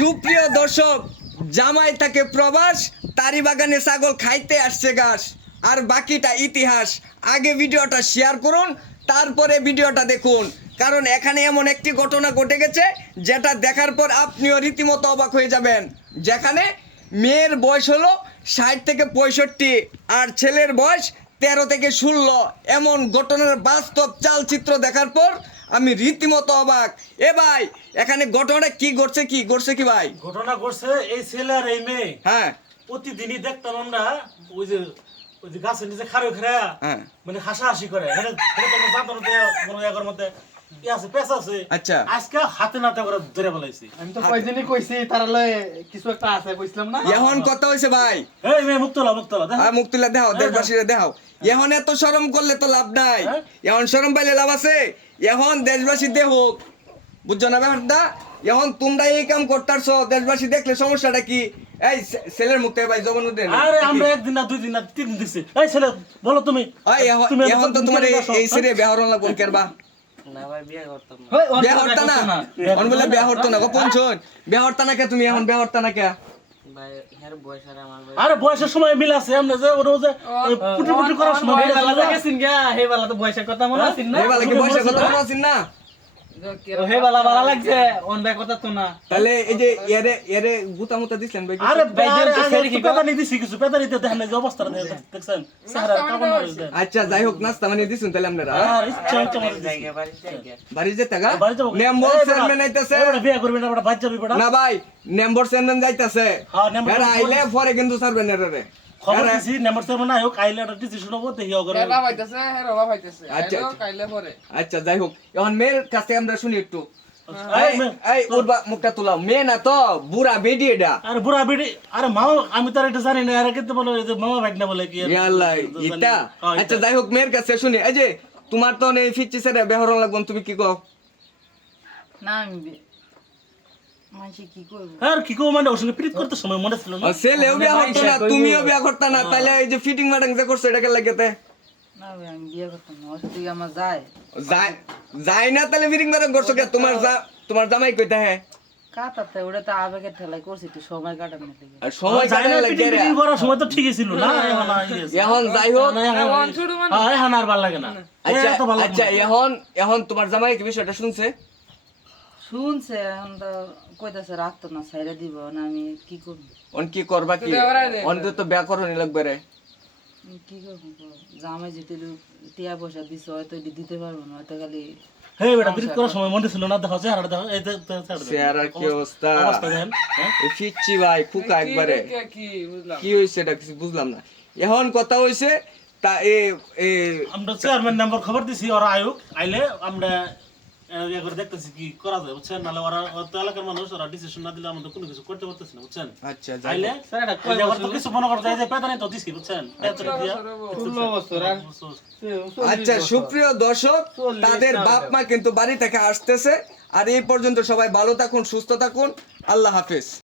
সুপ্রিয় দর্শক, জামাই থাকে প্রবাস, তারি বাগানে ছাগল খাইতে আসছে ঘাস। আর বাকিটা ইতিহাস। আগে ভিডিওটা শেয়ার করুন, তারপরে ভিডিওটা দেখুন, কারণ এখানে এমন একটি ঘটনা ঘটে গেছে যেটা দেখার পর আপনিও রীতিমতো অবাক হয়ে যাবেন। যেখানে মেয়ের বয়স হলো 60 থেকে 65 আর ছেলের বয়স 13 থেকে 16। এমন ঘটনার বাস্তব চালচিত্র দেখার পর আমি রীতিমতো অবাক। এ ভাই, এখানে ঘটনাটা কি ঘটছে কি ভাই? ঘটনা ঘটছে এই ছেলে আর এই মেয়ে। হ্যাঁ প্রতিদিনই দেখতাম আমরা ওই যে গাছের নিচে খারে হ্যাঁ মানে হাসাহাসি করে। এটা তোমরা জানতো না কোনো জায়গার মধ্যে কি আছে, পেঁচা আছে। আচ্ছা। আজকে হাতে নাতে করে ধরে ফেলাইছি। আমি তো কয়দিনই কইছি তার লয় কিছু একটা আছে কইছিলাম না। এখন কথা হইছে ভাই। এই মেয়ে মুক্তলা দেখো। মুক্তিলা দেখাও, দেশবাসীরা দেখাও। এখন এত শরম করলে তো লাভ নাই। হ্যাঁ? এখন শরম পাইলে লাভ আছে? এখন দেশবাসী দেখুক, বুঝছো না ব্যাপারটা? এখন তোমরা এই কাম করতেছো, দেশবাসী দেখলে সমস্যাটা কি? এই ছেলের মুখে ভাই জবান উঠে না। আরে আমরা একদিন না দুই দিন না তিন দিন দিছি। এই ছেলে বলো তুমি। এখন তো তোমার এই ছেলে বেহরন লাগবো কেরবা? না ভাই বিয়ে করতাম না। বিয়া হরতা না? অন বলে বিয়া হরতো না, গোপন শোন। বিয়া হরতা না কে তুমি? এখন বিয়া হরতা না কে? ভাই এর বয়স আর আমার বয়স। আরে বয়সের সময় মিল আছে। আমরা যে ওরা যে পুটি পুটি করার সময় মিল আছে। গেছিন গা হে বালা তো বয়সের কথা মনে আছিস না? এই বালা কি বয়সের কথা মনে আছিস না? ও হে বালা বালা লাগছে অন ভাই কথা তো না। তাহলে এই যে এরে গুতা মুতা দিছেন ভাই? আরে ভাই, ভাই যে ছেলে কি পেতা নি দিছি কিছু পেতা নিতে দেখেন যে অবস্থাটা দেখছেন সারা কাপড় মারছে। আচ্ছা যাই হোক, নাস্তা মানে দিছেন তাহলে আপনারা? আর ইচ্ছা মারছে দিছি। জায়গা বাড়ি জায়গা। বাড়ি যেতে গা? বাড়ি যাবো। নেম্বর চেয়ারম্যান আইতাছে। এবারে বিয়ে করবেন না, বড় বাচ্চা বিপড়া। না ভাই, নেম্বর চেয়ারম্যান যাইতাছে। হ্যাঁ, নেম্বর এরা আইলে চেয়ারম্যান। পরে কিন্তু ছাড়বেন না রে। খবর দিছি নাম্বার সেভেন না হোক আইলে একটা ডিসিশন হবো দেখি অগরে। আচ্ছা আচ্ছা যাই হোক, এখন মেয়ের কাছ থেকে আমরা শুনি একটু। এই মেয়ে, এই উর্বা মুখটা তুলাও। মেয়ে না তো, বুড়া বেডি এটা। আরে বুড়া বিড়ি, আরে মামা আমি তো আর এটা জানি না। আর কিন্তু বলে যে মামা ভাগ না বলে কি আর- ইয়াল্লা ইটা। হ্যাঁ, আচ্ছা এটা। যাই হোক, মেয়ের কাছে শুনি। এই যে তোমার তো এই ফিচ্ছি ছেড়ে বেহরন লাগবো, তুমি কি কও? না আমি মানছি কি করব? আর কি কো মানে ওর সঙ্গে প্রীত করতে সময় মনে ছিল না। ছেলেও বিয়া করতো না, তুমিও বিয়া করতা না, তাইলে এই যে ফিটিং মাটাং যে করছো এটাকে লাগেতে না ভাই আমি বিয়ে করতাম না। ওর থেকে আমার যায় যাই না, তাহলে ফিটিং মাটাং করছো কে? তোমার জামাই কইতা হ্যাঁ? কাটাতে ওটা তো আবেগের ঠেলায় করছি, একটু সময় কাটানো থেকে। আর সময় যাই না কাটালে পিটিং লাগে পিটিং করার সময় তো ঠিকই ছিল না। এখন আর ইয়েছে। এখন যাই হোক। হ্যাঁ, এখন আর ভালো লাগে না। আচ্ছা এত ভালো লাগে আচ্ছা, না। এখন তোমার জামাই কি বিষয়টা শুনছে? শুনছে, এখন তো কইতাছে রাখতো না, ছাইরা দিব না। আমি কি করব? অন কি করবা কি? অন্তত তো বিয়া করনি লাগবে রে। আমি কি করব? জামাই যেতে টিয়া পয়সা দিছে, হয়তো এটি দিতে পারবো না, হয়তো খালি হেই বেটা প্রীত করার সময় মনে ছিল না। দেখো চেহারাটা দেখো। এই যে চেহারা দেখো। চেহারা কি অবস্থা? অবস্থা দেখেন। হ্যাঁ? এই ফিচ্ছি ভাই ফুকা একবারে। কি হইছে এটা কিছু বুঝলাম না। এখন কথা হইছে তা আমরা চেয়ারম্যান নাম্বার খবর দিছি, ওরা আয়ুক আইলে আমরা ইয়ে করে দেখতেছি কি করা যায়, বুঝছেন? নাহলে ওরা তো এলাকার মানুষ, ওরা ডিসিশন না দিলে আমাদের কোনো কিছু করতে পারতেছি না, বুঝছেন? আচ্ছা যাই আইলে হোক। স্যার এটা কয় আইলে ওরা তো বছর? কিছু মনে করতে যে পেতা নেই তো দিছি, বুঝছেন? পেতা দিয়া 16 বছর আর আচ্ছা সুপ্রিয় দর্শক, তাদের বাপ মা কিন্তু বাড়ি থেকে আসতেছে। আর এই পর্যন্ত সবাই ভালো থাকুন, সুস্থ থাকুন। আল্লাহ হাফেজ।